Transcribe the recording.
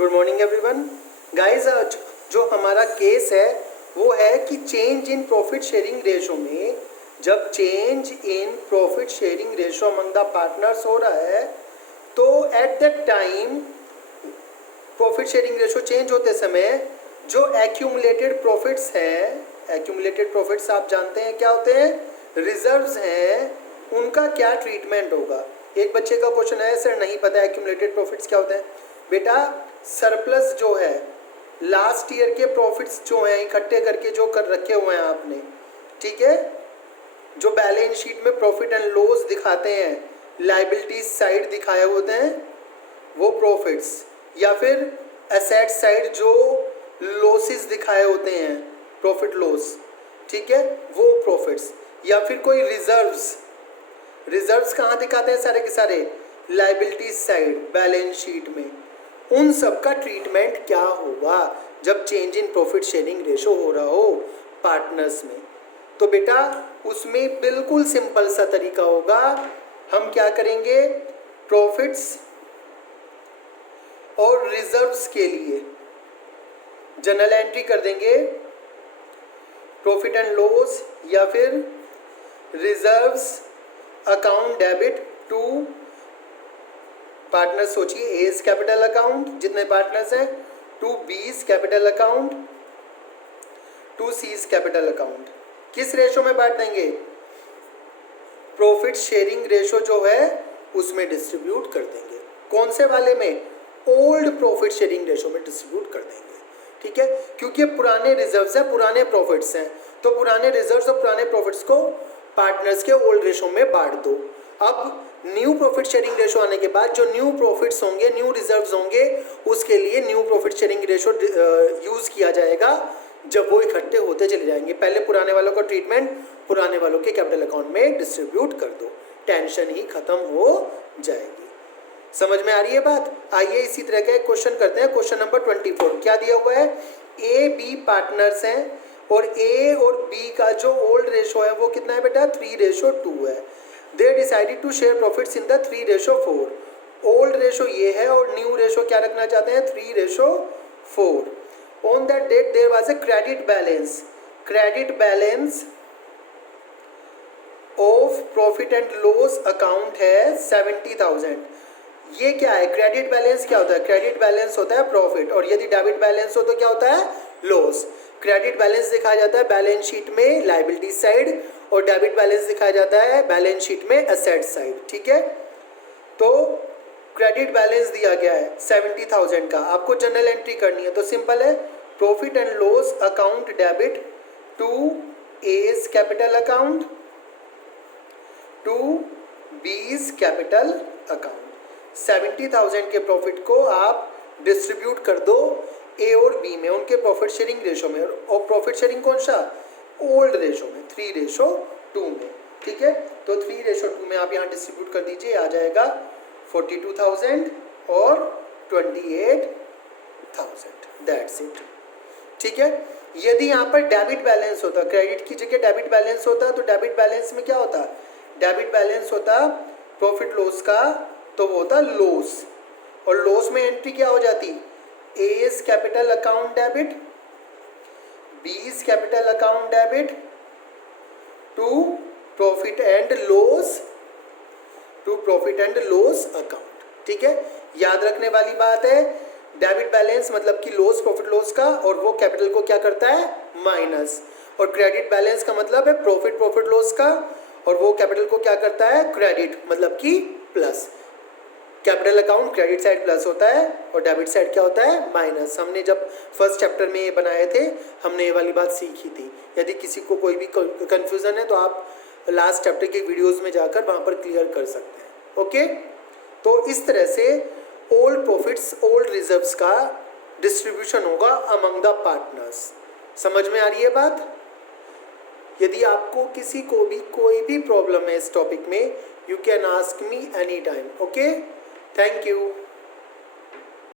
Good morning everyone. Guys, जो हमारा case है वो है कि change in profit sharing ratio में जब change in profit sharing ratio among the partners हो रहा है तो at that time profit sharing ratio change होते समय जो एक्यूमुलेटेड प्रॉफिट्स हैं, एक्यूमुलेटेड प्रॉफिट्स आप जानते हैं क्या होते हैं, रिजर्व्स हैं, उनका क्या ट्रीटमेंट होगा। एक बच्चे का क्वेश्चन है, सर नहीं पता एक्यूमुलेटेड प्रॉफिट्स क्या होते हैं। बेटा, सरप्लस जो है, लास्ट ईयर के प्रॉफिट्स जो हैं इकट्ठे करके जो कर रखे हुए हैं आपने, ठीक है, जो बैलेंस शीट में प्रॉफिट एंड लॉस दिखाते हैं, लाइबिलिटीज साइड दिखाए होते हैं वो प्रॉफिट्स, या फिर एसेट साइड जो लॉसेस दिखाए होते हैं, प्रॉफिट लॉस, ठीक है, वो प्रॉफिट्स, या फिर कोई रिजर्व्स। रिजर्व्स कहाँ दिखाते हैं सारे के सारे, लाइबिलिटीज साइड बैलेंस शीट में। उन सब का ट्रीटमेंट क्या होगा जब change in profit sharing ratio हो रहा हो पार्टनर्स में। तो बेटा उसमें बिल्कुल सिंपल सा तरीका होगा, हम क्या करेंगे, प्रॉफिट्स और रिजर्व्स के लिए जनरल एंट्री कर देंगे, प्रॉफिट एंड लॉस या फिर reserves account debit to partners. सोचिए, एज कैपिटल अकाउंट जितने पार्टनर्स हैं, to B's capital account, to C's capital account. किस रेशो में बांट देंगे, प्रॉफिट शेयरिंग रेशो जो है उसमें डिस्ट्रीब्यूट कर देंगे। कौन से वाले में, ओल्ड प्रॉफिट शेयरिंग रेशो में डिस्ट्रीब्यूट कर देंगे, ठीक है, क्योंकि पुराने रिजर्व्स हैं, पुराने प्रॉफिट्स हैं, तो पुराने रिजर्व्स और पुराने प्रॉफिट्स को पार्टनर्स के ओल्ड रेशो में बांट दो। अब न्यू प्रॉफिट शेयरिंग रेशो आने के बाद जो न्यू प्रॉफिट्स होंगे, न्यू रिजर्व्स होंगे, उसके लिए new profit sharing ratio use किया जाएगा जब वो इकट्ठे होते चले जाएंगे। पहले पुराने वालों का ट्रीटमेंट पुराने वालों के कैपिटल अकाउंट में डिस्ट्रीब्यूट कर दो, टेंशन ही खत्म हो जाएगी। समझ में आ रही है बात। आइए इसी तरह का एक क्वेश्चन करते हैं। क्वेश्चन नंबर 24 क्या दिया हुआ है, ए बी पार्टनर्स हैं और ए और बी का जो ओल्ड रेशो है वो कितना है बेटा, 3:2 है। They decided to share profits in the 3:4। Old ratio ये है और न्यू रेशो क्या रखना चाहते हैं, 3:4। On that date there was a credit balance, credit balance of profit and loss account है 70,000। ये क्या है, क्रेडिट बैलेंस क्या होता है, क्रेडिट बैलेंस होता है प्रॉफिट, और यदि डेबिट बैलेंस हो तो क्या होता है, लॉस। क्रेडिट बैलेंस दिखाया जाता है बैलेंस शीट में लाइबिलिटी साइड और डेबिट बैलेंस दिखाया जाता है बैलेंस शीट में एसेट साइड, ठीक है। तो क्रेडिट बैलेंस दिया गया है 70,000 का, आपको जनरल एंट्री करनी है तो सिंपल है, profit and loss account debit to A's capital account to B's capital account. 70,000 के प्रॉफिट को आप डिस्ट्रीब्यूट कर दो ए और बी में, उनके प्रॉफिट शेयरिंग रेशो में, और प्रॉफिट शेयरिंग कौन सा, ओल्ड रेशो में, 3:2 में, ठीक है। तो 3:2 में आप यहाँ डिस्ट्रीब्यूट कर दीजिए, आ जाएगा 42,000 और 28,000, दैट्स इट, ठीक है। यदि यहाँ पर डेबिट बैलेंस होता, क्रेडिट की जगह डेबिट बैलेंस होता, तो डेबिट बैलेंस में क्या होता, डेबिट बैलेंस होता प्रॉफिट लॉस का, तो वो होता लॉस, और लॉस में एंट्री क्या हो जाती, A's capital account debit, B's capital account debit to profit and loss, to profit and loss account, ठीक है। याद रखने वाली बात है, डेबिट बैलेंस मतलब कि लॉस प्रॉफिट लॉस का, और वो कैपिटल को क्या करता है, माइनस, और क्रेडिट बैलेंस का मतलब है प्रॉफिट प्रॉफिट लॉस का, और वो कैपिटल को क्या करता है, क्रेडिट मतलब कि plus. Capital account credit side plus होता है और डेबिट साइड क्या होता है, माइनस। हमने जब फर्स्ट चैप्टर में ये बनाए थे हमने ये वाली बात सीखी थी। यदि किसी को कोई भी कंफ्यूजन है तो आप लास्ट चैप्टर के वीडियोस में जाकर वहाँ पर क्लियर कर सकते हैं, ओके। तो इस तरह से ओल्ड प्रॉफिट्स ओल्ड रिजर्व्स का डिस्ट्रीब्यूशन होगा अमंग द पार्टनर्स। समझ में आ रही है बात। यदि आपको किसी को भी कोई भी प्रॉब्लम है इस टॉपिक में, you can ask me any time, okay. Thank you.